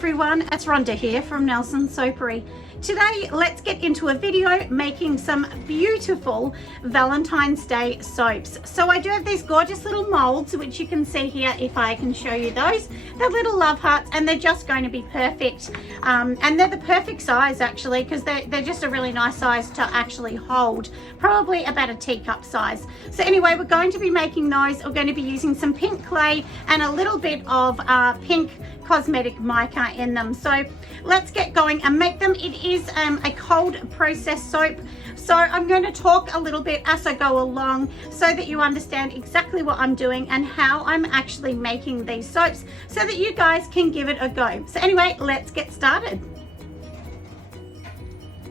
everyone, it's Rhonda here from Nelson Soapery. Today, let's get into a video making some beautiful Valentine's Day soaps. So I do have these gorgeous little molds, which you can see here if I can show you those. They're little love hearts and they're just going to be perfect. And they're the perfect size actually, because they're just a really nice size to actually hold. Probably about a teacup size. So anyway, we're going to be making those. We're going to be using some pink clay and a little bit of pink cosmetic mica in them. So let's get going and make them. It is a cold process soap, so I'm going to talk a little bit as I go along so that you understand exactly what I'm doing and how I'm actually making these soaps so that you guys can give it a go. So anyway, let's get started.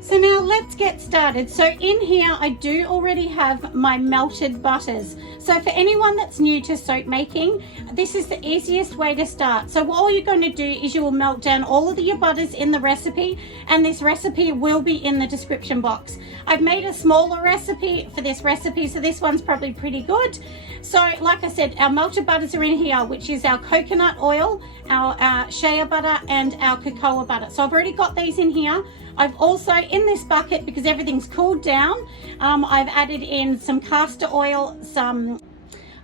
So now let's get started. So in here I do already have my melted butters. So for anyone that's new to soap making, this is the easiest way to start. So all you're going to do is you will melt down all of your butters in the recipe, and this recipe will be in the description box. I've made a smaller recipe for this recipe, so this one's probably pretty good. So like I said, our melted butters are in here, which is our coconut oil, our shea butter and our cocoa butter. So I've already got these in here. I've also, in this bucket, because everything's cooled down, I've added in some castor oil,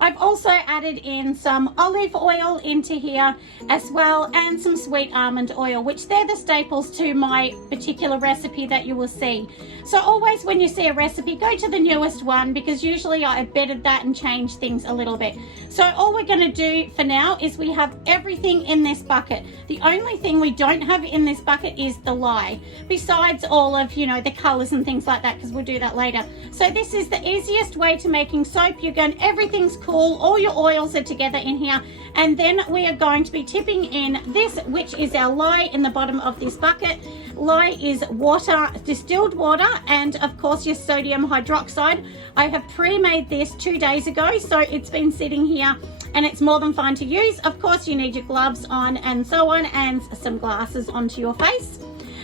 I've also added in some olive oil into here as well, and some sweet almond oil, which they're the staples to my particular recipe that you will see. So always when you see a recipe, go to the newest one, because usually I bettered that and changed things a little bit. So all we're going to do for now is we have everything in this bucket. The only thing we don't have in this bucket is the lye, besides all of, you know, the colors and things like that, because we'll do that later. So this is the easiest way to making soap. You're going, everything's cool, all your oils are together in here, and then we are going to be tipping in this, which is our lye in the bottom of this bucket. Lye is water, distilled water, and of course your sodium hydroxide. I have pre-made this 2 days ago, so it's been sitting here and it's more than fine to use. Of course you need your gloves on and so on, and some glasses onto your face.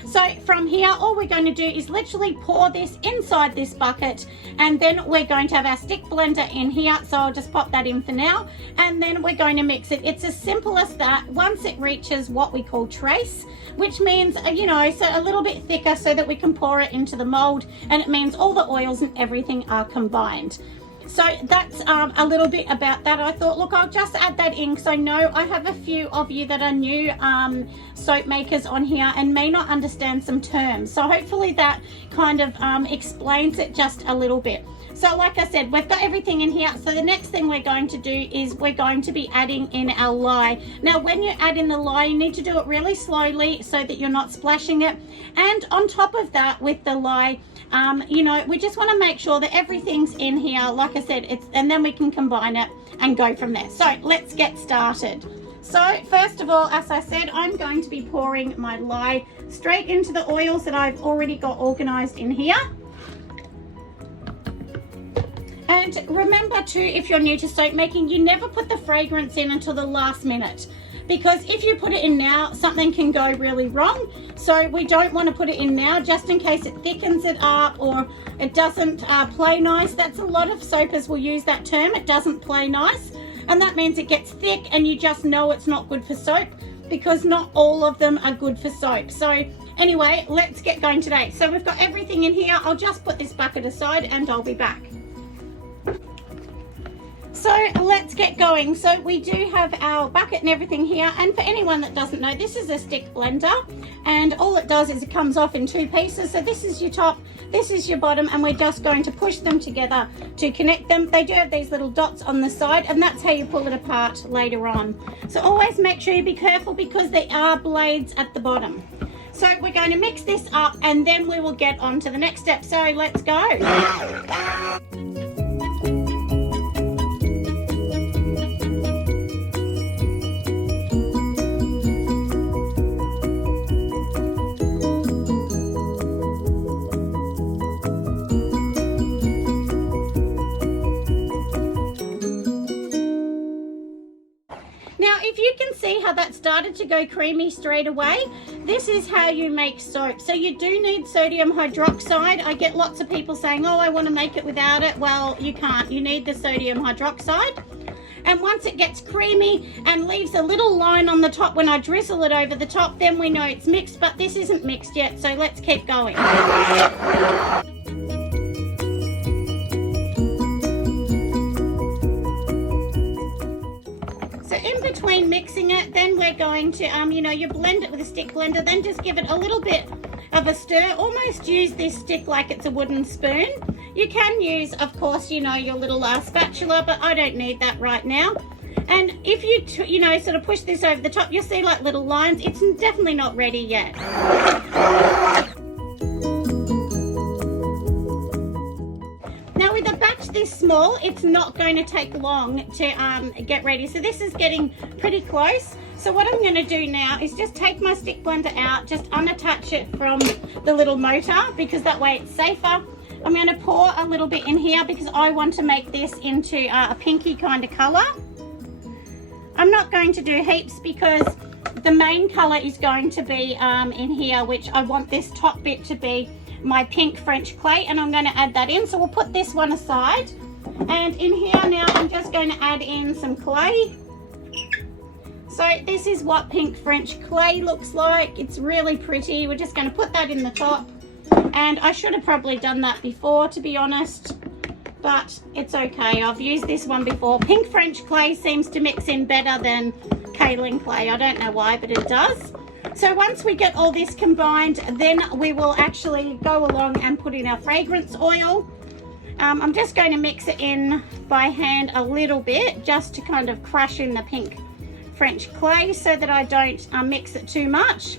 So from here, all we're going to do is literally pour this inside this bucket, and then we're going to have our stick blender in here. So I'll just pop that in for now, and then we're going to mix it. It's as simple as that. Once it reaches what we call trace, which means, you know, so a little bit thicker so that we can pour it into the mold, and it means all the oils and everything are combined. So that's a little bit about that. I thought, look, I'll just add that in because I know I have a few of you that are new soap makers on here and may not understand some terms. So hopefully that kind of explains it just a little bit. So like I said, we've got everything in here. So the next thing we're going to do is we're going to be adding in our lye. Now, when you add in the lye, you need to do it really slowly so that you're not splashing it. And on top of that, with the lye, you know, we just want to make sure that everything's in here. Like I said, and then we can combine it and go from there. So let's get started. So first of all, as I said, I'm going to be pouring my lye straight into the oils that I've already got organized in here. And remember too, if you're new to soap making, you never put the fragrance in until the last minute, because if you put it in now, something can go really wrong. So we don't want to put it in now, just in case it thickens it up or it doesn't play nice. That's a lot of soapers will use that term. It doesn't play nice, and that means it gets thick and you just know it's not good for soap, because not all of them are good for soap. So anyway, let's get going today. So we've got everything in here. I'll just put this bucket aside and I'll be back. So let's get going. So we do have our bucket and everything here, and for anyone that doesn't know, this is a stick blender, and all it does is it comes off in two pieces. So this is your top, this is your bottom, and we're just going to push them together to connect them. They do have these little dots on the side, and that's how you pull it apart later on. So always make sure you be careful, because there are blades at the bottom. So we're going to mix this up and then we will get on to the next step. So let's go. If you can see how that started to go creamy straight away, this is how you make soap. So you do need sodium hydroxide. I get lots of people saying, oh, I want to make it without it. Well, you can't. You need the sodium hydroxide. And once it gets creamy and leaves a little line on the top when I drizzle it over the top, then we know it's mixed, but this isn't mixed yet, so let's keep going. So in between mixing it, then we're going to, you blend it with a stick blender, then just give it a little bit of a stir. Almost use this stick like it's a wooden spoon. You can use, of course, your little spatula, but I don't need that right now. And if you, sort of push this over the top, you'll see like little lines. It's definitely not ready yet. Now with a batch this small, it's not going to take long to get ready. So this is getting pretty close. So what I'm going to do now is just take my stick blender out, just unattach it from the little motor, because that way it's safer. I'm going to pour a little bit in here because I want to make this into a pinky kind of colour. I'm not going to do heaps because the main colour is going to be in here, which I want this top bit to be my pink French clay, and I'm going to add that in. So we'll put this one aside. And in here now I'm just going to add in some clay. So this is what pink French clay looks like. It's really pretty. We're just going to put that in the top. And I should have probably done that before, to be honest, but it's okay. I've used this one before. Pink French clay seems to mix in better than kaolin clay. I don't know why, but it does. So once we get all this combined, then we will actually go along and put in our fragrance oil. I'm just going to mix it in by hand a little bit, just to kind of crush in the pink French clay so that I don't mix it too much.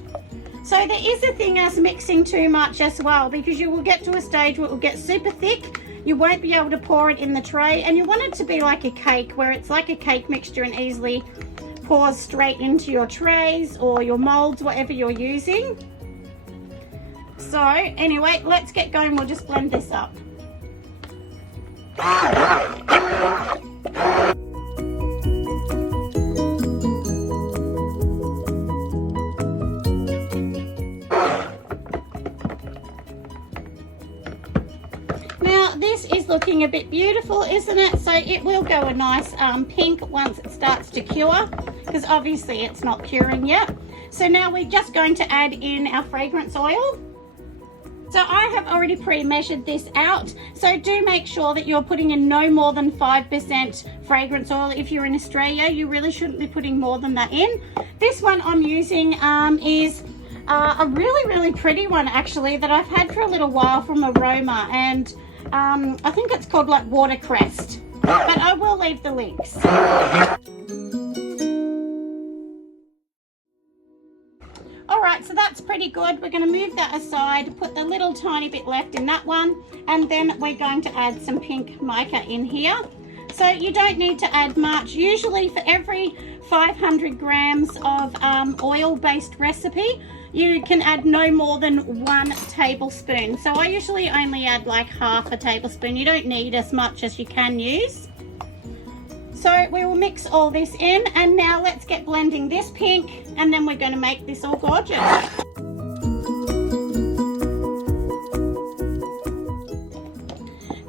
So there is a thing as mixing too much as well, because you will get to a stage where it will get super thick. You won't be able to pour it in the tray, and you want it to be like a cake, where it's like a cake mixture and easily pours straight into your trays or your molds, whatever you're using. So anyway, let's get going. We'll just blend this up. This is looking a bit beautiful, isn't it? So it will go a nice pink once it starts to cure, because obviously it's not curing yet. So now we're just going to add in our fragrance oil. So I have already pre-measured this out, so do make sure that you're putting in no more than 5% fragrance oil. If you're in Australia, you really shouldn't be putting more than that in. This one I'm using is a really pretty one, actually, that I've had for a little while from Aroma, and I think it's called like watercress, but I will leave the links. Alright, so that's pretty good. We're going to move that aside, put the little tiny bit left in that one, and then we're going to add some pink mica in here. So you don't need to add much. Usually for every 500 grams of oil-based recipe, you can add no more than 1 tablespoon. So I usually only add like half a tablespoon. You don't need as much as you can use. So we will mix all this in, and now let's get blending this pink, and then we're going to make this all gorgeous.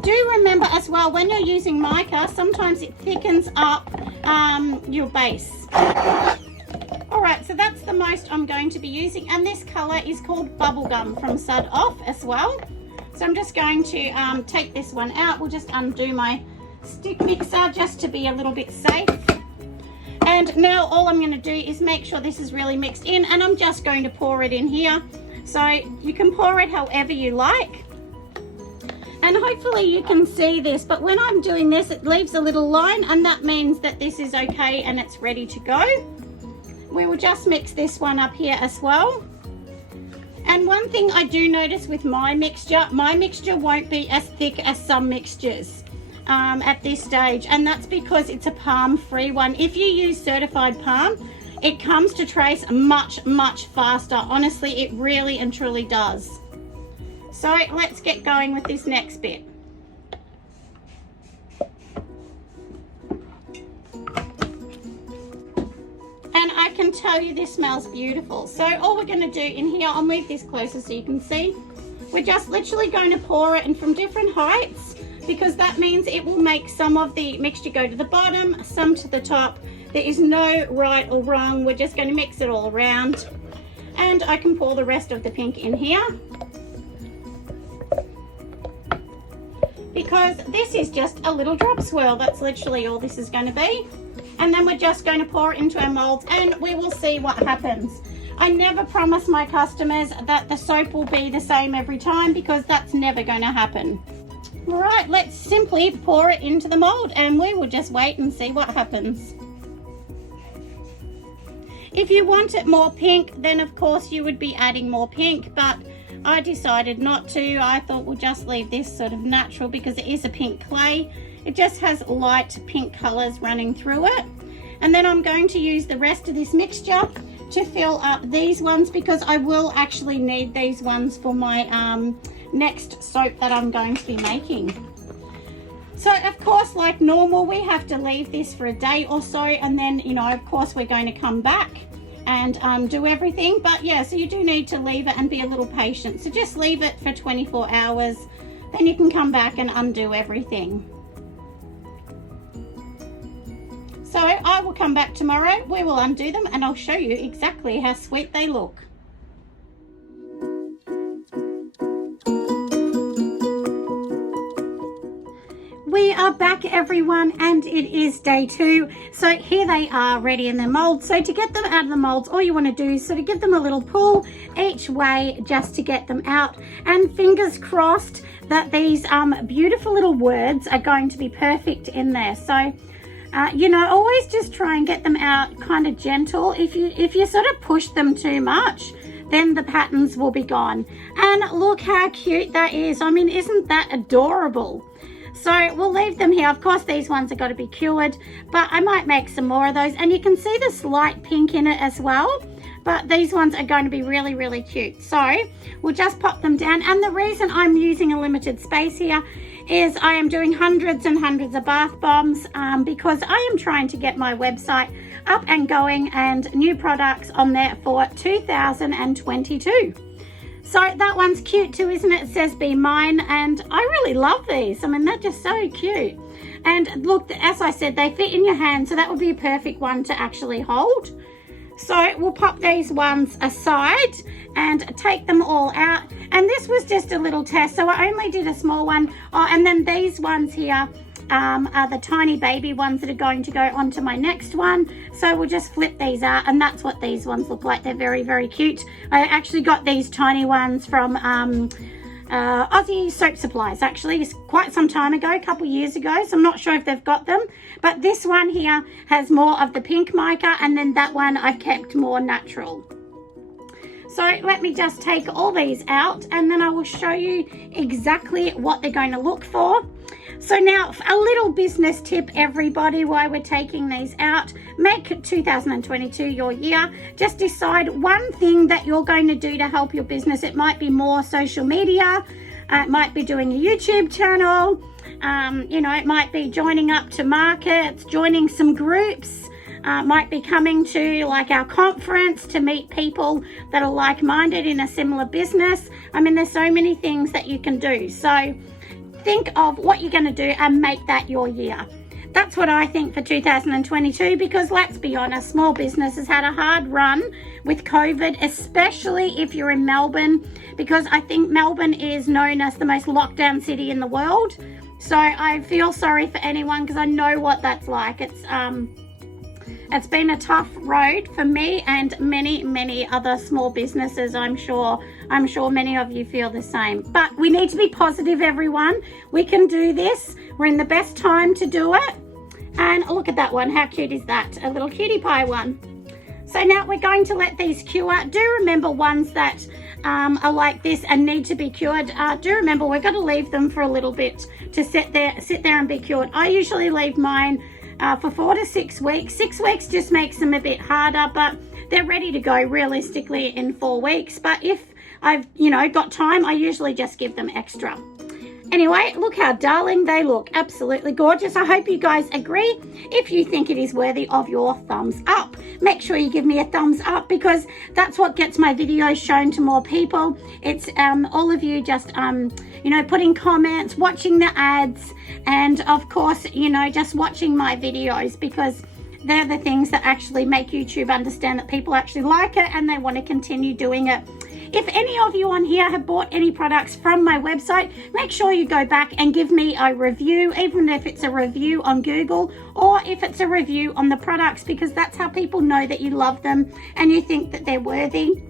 Do remember as well, when you're using mica, sometimes it thickens up your base. Alright, so that's the most I'm going to be using, and this colour is called Bubblegum from Sud Off as well. So I'm just going to take this one out. We'll just undo my stick mixer just to be a little bit safe. And now all I'm going to do is make sure this is really mixed in, and I'm just going to pour it in here. So you can pour it however you like. And hopefully you can see this, but when I'm doing this, it leaves a little line, and that means that this is okay and it's ready to go. We will just mix this one up here as well. And one thing I do notice with my mixture won't be as thick as some mixtures at this stage, and that's because it's a palm-free one. If you use certified palm, it comes to trace much faster. Honestly, it really and truly does. So let's get going with this next bit. And I can tell you this smells beautiful. So all we're going to do in here, I'll move this closer so you can see. We're just literally going to pour it in from different heights. because that means it will make some of the mixture go to the bottom, some to the top. There is no right or wrong. We're just going to mix it all around. And I can pour the rest of the pink in here, because this is just a little drop swirl. That's literally all this is going to be. And then we're just going to pour it into our molds and we will see what happens. I never promise my customers that the soap will be the same every time, because that's never going to happen. All right, let's simply pour it into the mold and we will just wait and see what happens. If you want it more pink, then of course you would be adding more pink, but I decided not to. I thought we'll just leave this sort of natural because it is a pink clay. It just has light pink colors running through it. And then I'm going to use the rest of this mixture to fill up these ones, because I will actually need these ones for my next soap that I'm going to be making. So of course, like normal, we have to leave this for a day or so, and then, you know, of course we're going to come back and do everything. But yeah, so you do need to leave it and be a little patient. So just leave it for 24 hours, then you can come back and undo everything. So I will come back tomorrow, we will undo them, and I'll show you exactly how sweet they look. We are back, everyone, and it is day 2. So here they are ready in their molds. So to get them out of the molds, all you want to do is sort of give them a little pull each way just to get them out, and fingers crossed that these beautiful little words are going to be perfect in there. So you know, always just try and get them out kind of gentle. If you sort of push them too much, then the patterns will be gone. And look how cute that is. I mean, isn't that adorable? So we'll leave them here. Of course, these ones have got to be cured, but I might make some more of those. And you can see this light pink in it as well, but these ones are going to be really, really cute. So we'll just pop them down. And the reason I'm using a limited space here is I am doing hundreds and hundreds of bath bombs because I am trying to get my website up and going and new products on there for 2022. So that one's cute too, isn't it? It says be mine, and I really love these. I mean, they're just so cute. And look, as I said, they fit in your hand, so that would be a perfect one to actually hold. So we'll pop these ones aside and take them all out. And this was just a little test, so I only did a small one. Oh, and then these ones here are the tiny baby ones that are going to go onto my next one. So we'll just flip these out, and that's what these ones look like. They're very, very cute. I actually got these tiny ones from Aussie Soap Supplies, actually, quite some time ago, a couple of years ago, so I'm not sure if they've got them. But this one here has more of the pink mica, and then that one I've kept more natural. So let me just take all these out, and then I will show you exactly what they're going to look for. So now, a little business tip, everybody, while we're taking these out. Make 2022 your year. Just decide one thing that you're going to do to help your business. It might be more social media. It might be doing a YouTube channel. You know, it might be joining up to markets, joining some groups. Might be coming to like our conference to meet people that are like-minded in a similar business. I mean, there's so many things that you can do. So think of what you're going to do and make that your year. That's what I think for 2022, because let's be honest, small business has had a hard run with COVID, especially if you're in Melbourne, because I think Melbourne is known as the most locked down city in the world. So I feel sorry for anyone, because I know what that's like. It's been a tough road for me and many other small businesses. I'm sure many of you feel the same. But we need to be positive, everyone. We can do this. We're in the best time to do it. And look at that one. How cute is that? A little cutie pie one. So now we're going to let these cure. Do remember ones that are like this and need to be cured. Do remember we've got to leave them for a little bit to sit there and be cured. I usually leave mine for 4 to 6 weeks. 6 weeks just makes them a bit harder, but they're ready to go realistically in 4 weeks. But if I've got time, I usually just give them extra. Anyway, look how darling they look. Absolutely gorgeous. I hope you guys agree. If you think it is worthy of your thumbs up, make sure you give me a thumbs up, because that's what gets my videos shown to more people. It's all of you just, you know, putting comments, watching the ads, and of course, you know, just watching my videos, because they're the things that actually make YouTube understand that people actually like it and they want to continue doing it. If any of you on here have bought any products from my website, make sure you go back and give me a review, even if it's a review on Google or if it's a review on the products, because that's how people know that you love them and you think that they're worthy.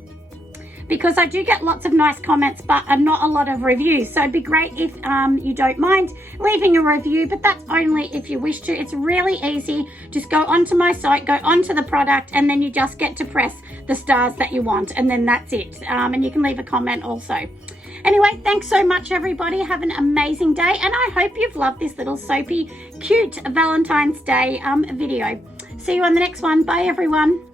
Because I do get lots of nice comments, but not a lot of reviews. So it'd be great if you don't mind leaving a review, but that's only if you wish to. It's really easy. Just go onto my site, go onto the product, and then you just get to press the stars that you want, and then that's it. And you can leave a comment also. Anyway, thanks so much, everybody. Have an amazing day, and I hope you've loved this little soapy, cute Valentine's Day video. See you on the next one. Bye, everyone.